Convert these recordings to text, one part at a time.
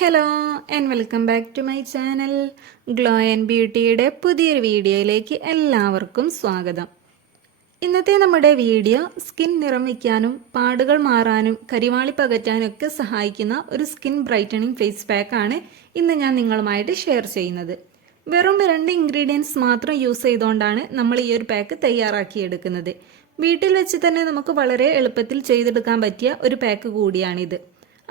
Hello and welcome back to my channel glow and ബ്യൂട്ടിയുടെ പുതിയൊരു വീഡിയോയിലേക്ക് എല്ലാവർക്കും സ്വാഗതം. ഇന്നത്തെ നമ്മുടെ വീഡിയോ സ്കിൻ നിറം വയ്ക്കാനും പാടുകൾ മാറാനും കരിവാളി പകറ്റാനൊക്കെ സഹായിക്കുന്ന ഒരു സ്കിൻ ബ്രൈറ്റനിങ് ഫേസ് പാക്കാണ് ഇന്ന് ഞാൻ നിങ്ങളുമായിട്ട് ഷെയർ ചെയ്യുന്നത്. വെറും 2 ഇൻഗ്രീഡിയൻസ് മാത്രം യൂസ് ചെയ്തുകൊണ്ടാണ് നമ്മൾ ഈ ഒരു പാക്ക് തയ്യാറാക്കിയെടുക്കുന്നത്. വീട്ടിൽ വെച്ച് തന്നെ നമുക്ക് വളരെ എളുപ്പത്തിൽ ചെയ്തെടുക്കാൻ പറ്റിയ ഒരു പാക്ക് കൂടിയാണിത്.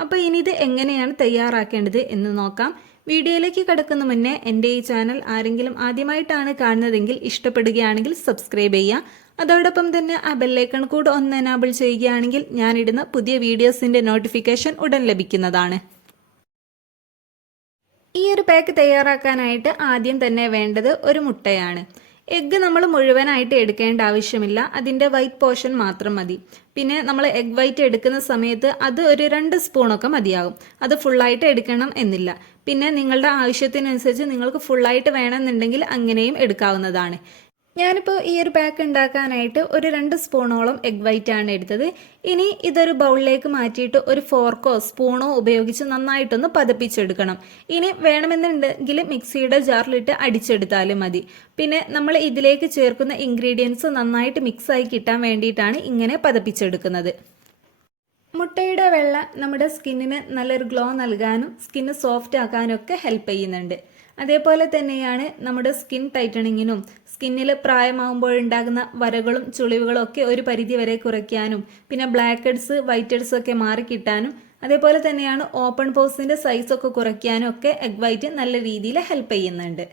അപ്പോൾ ഇനി ഇത് എങ്ങനെയാണ് തയ്യാറാക്കേണ്ടത് എന്ന് നോക്കാം. വീഡിയോയിലേക്ക് കടക്കുന്ന മുന്നേ എൻ്റെ ഈ ചാനൽ ആരെങ്കിലും ആദ്യമായിട്ടാണ് കാണുന്നതെങ്കിൽ ഇഷ്ടപ്പെടുകയാണെങ്കിൽ സബ്സ്ക്രൈബ് ചെയ്യുക. അതോടൊപ്പം തന്നെ ആ ബെല്ലൈക്കൺ കൂടെ ഒന്ന് എനാബിൾ ചെയ്യുകയാണെങ്കിൽ ഞാനിടുന്ന പുതിയ വീഡിയോസിൻ്റെ നോട്ടിഫിക്കേഷൻ ഉടൻ ലഭിക്കുന്നതാണ്. ഈ ഒരു പാക്ക് തയ്യാറാക്കാനായിട്ട് ആദ്യം തന്നെ വേണ്ടത് ഒരു മുട്ടയാണ്. എഗ്ഗ് നമ്മൾ മുഴുവനായിട്ട് എടുക്കേണ്ട ആവശ്യമില്ല, അതിൻ്റെ വൈറ്റ് പോർഷൻ മാത്രം മതി. പിന്നെ നമ്മൾ എഗ് വൈറ്റ് എടുക്കുന്ന സമയത്ത് അത് ഒരു 2 സ്പൂണൊക്കെ മതിയാകും. അത് ഫുള്ളായിട്ട് എടുക്കണം എന്നില്ല. പിന്നെ നിങ്ങളുടെ ആവശ്യത്തിനനുസരിച്ച് നിങ്ങൾക്ക് ഫുള്ളായിട്ട് വേണമെന്നുണ്ടെങ്കിൽ അങ്ങനെയും എടുക്കാവുന്നതാണ്. ഞാനിപ്പോൾ ഈ ഒരു പാക്ക് ഉണ്ടാക്കാനായിട്ട് ഒരു 2 സ്പൂണോളം എഗ് വൈറ്റ് ആണ് എടുത്തത്. ഇനി ഇതൊരു ബൗളിലേക്ക് മാറ്റിയിട്ട് ഒരു ഫോർക്കോ സ്പൂണോ ഉപയോഗിച്ച് നന്നായിട്ടൊന്ന് പതപ്പിച്ചെടുക്കണം. ഇനി വേണമെന്നുണ്ടെങ്കിൽ മിക്സിയുടെ ജാറിലിട്ട് അടിച്ചെടുത്താലും മതി. പിന്നെ നമ്മൾ ഇതിലേക്ക് ചേർക്കുന്ന ഇൻഗ്രീഡിയൻസ് നന്നായിട്ട് മിക്സായി കിട്ടാൻ വേണ്ടിയിട്ടാണ് ഇങ്ങനെ പതപ്പിച്ചെടുക്കുന്നത്. മുട്ടയുടെ വെള്ള നമ്മുടെ സ്കിന്നിന് നല്ലൊരു ഗ്ലോ നൽകാനും സ്കിന്ന് സോഫ്റ്റ് ആക്കാനും ഒക്കെ ഹെൽപ്പ് ചെയ്യുന്നുണ്ട്. അതേപോലെ തന്നെയാണ് നമ്മുടെ സ്കിൻ ടൈറ്റനിങ്ങിനും സ്കിന്നിൽ പ്രായമാകുമ്പോഴുണ്ടാകുന്ന വരകളും ചുളിവുകളും ഒക്കെ ഒരു പരിധി വരെ കുറയ്ക്കാനും പിന്നെ ബ്ലാക്ക് ഹെഡ്സ് വൈറ്റ് ഹെഡ്സ് ഒക്കെ മാറിക്കിട്ടാനും അതേപോലെ തന്നെയാണ് ഓപ്പൺ പോസിൻ്റെ സൈസൊക്കെ കുറയ്ക്കാനും ഒക്കെ എഗ് വൈറ്റ് നല്ല രീതിയിൽ ഹെൽപ്പ് ചെയ്യുന്നുണ്ട്.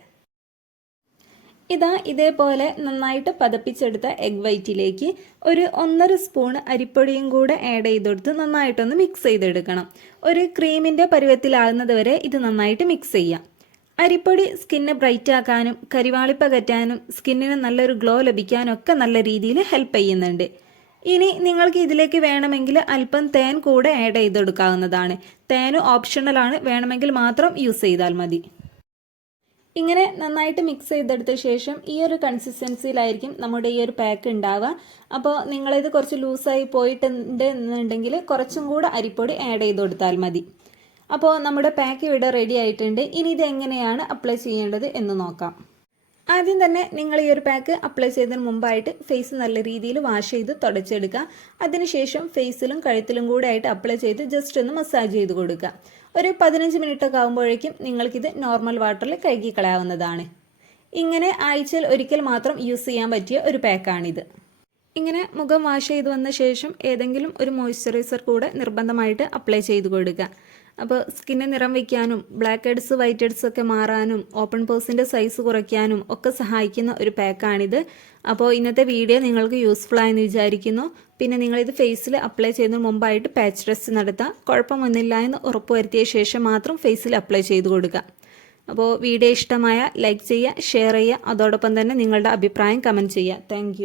ഇതേപോലെ നന്നായിട്ട് പതപ്പിച്ചെടുത്ത എഗ് വൈറ്റിലേക്ക് ഒരു 1.5 സ്പൂൺ അരിപ്പൊടിയും കൂടെ ആഡ് ചെയ്തെടുത്ത് നന്നായിട്ടൊന്ന് മിക്സ് ചെയ്തെടുക്കണം. ഒരു ക്രീമിൻ്റെ പരുവത്തിലാകുന്നത് വരെ ഇത് നന്നായിട്ട് മിക്സ് ചെയ്യാം. അരിപ്പൊടി സ്കിന്ന് ബ്രൈറ്റ് ആക്കാനും കരിവാളിപ്പകറ്റാനും സ്കിന്നിന് നല്ലൊരു ഗ്ലോ ലഭിക്കാനും ഒക്കെ നല്ല രീതിയിൽ ഹെൽപ്പ് ചെയ്യുന്നുണ്ട്. ഇനി നിങ്ങൾക്ക് ഇതിലേക്ക് വേണമെങ്കിൽ അല്പം തേൻ കൂടെ ആഡ് ചെയ്തെടുക്കാവുന്നതാണ്. തേൻ ഓപ്ഷണലാണ്, വേണമെങ്കിൽ മാത്രം യൂസ് ചെയ്താൽ മതി. ഇങ്ങനെ നന്നായിട്ട് മിക്സ് ചെയ്തെടുത്ത ശേഷം ഈ ഒരു കൺസിസ്റ്റൻസിയിലായിരിക്കും നമ്മുടെ ഈ ഒരു പാക്ക് ഉണ്ടാവുക. അപ്പോൾ നിങ്ങളിത് കുറച്ച് ലൂസായി പോയിട്ടുണ്ട് എന്നുണ്ടെങ്കിൽ കുറച്ചും കൂടെ അരിപ്പൊടി ആഡ് ചെയ്ത് കൊടുത്താൽ മതി. അപ്പോൾ നമ്മുടെ പാക്ക് ഇവിടെ റെഡി ആയിട്ടുണ്ട്. ഇനി ഇത് എങ്ങനെയാണ് അപ്ലൈ ചെയ്യേണ്ടത് എന്ന് നോക്കാം. ആദ്യം തന്നെ നിങ്ങൾ ഈ ഒരു പാക്ക് അപ്ലൈ ചെയ്തതിന് മുമ്പായിട്ട് ഫേസ് നല്ല രീതിയിൽ വാഷ് ചെയ്ത് തുടച്ചെടുക്കുക. അതിനുശേഷം ഫേസിലും കഴുത്തിലും കൂടെ ആയിട്ട് അപ്ലൈ ചെയ്ത് ജസ്റ്റ് ഒന്ന് മസാജ് ചെയ്ത് കൊടുക്കുക. ഒരു 15 മിനിറ്റ് ഒക്കെ ആകുമ്പോഴേക്കും നിങ്ങൾക്കിത് നോർമൽ വാട്ടറിൽ കഴുകി കളയാവുന്നതാണ്. ഇങ്ങനെ ആഴ്ചയിൽ ഒരിക്കൽ മാത്രം യൂസ് ചെയ്യാൻ പറ്റിയ ഒരു പാക്കാണിത്. ഇങ്ങനെ മുഖം വാഷ് ചെയ്ത് വന്ന ശേഷം ഏതെങ്കിലും ഒരു മോയ്സ്ചറൈസർ കൂടെ നിർബന്ധമായിട്ട് അപ്ലൈ ചെയ്ത് കൊടുക്കുക. അപ്പോൾ സ്കിന്ന് നിറം വയ്ക്കാനും ബ്ലാക്ക് ഹെഡ്സ് വൈറ്റ് ഹെഡ്സ് ഒക്കെ മാറാനും ഓപ്പൺ പോസിൻ്റെ സൈസ് കുറയ്ക്കാനും ഒക്കെ സഹായിക്കുന്ന ഒരു പാക്കാണിത്. അപ്പോൾ ഇന്നത്തെ വീഡിയോ നിങ്ങൾക്ക് യൂസ്ഫുൾ ആയെന്ന് വിചാരിക്കുന്നു. പിന്നെ നിങ്ങളിത് ഫേസിൽ അപ്ലൈ ചെയ്യുന്നതിന് മുമ്പായിട്ട് പാച്ച് ടെസ്റ്റ് നടത്തുക. കുഴപ്പമൊന്നുമില്ല എന്ന് ഉറപ്പുവരുത്തിയ ശേഷം മാത്രം ഫേസിൽ അപ്ലൈ ചെയ്ത് കൊടുക്കുക. അപ്പോൾ വീഡിയോ ഇഷ്ടമായ ലൈക്ക് ചെയ്യുക, ഷെയർ ചെയ്യുക, അതോടൊപ്പം തന്നെ നിങ്ങളുടെ അഭിപ്രായം കമൻറ്റ് ചെയ്യുക. താങ്ക്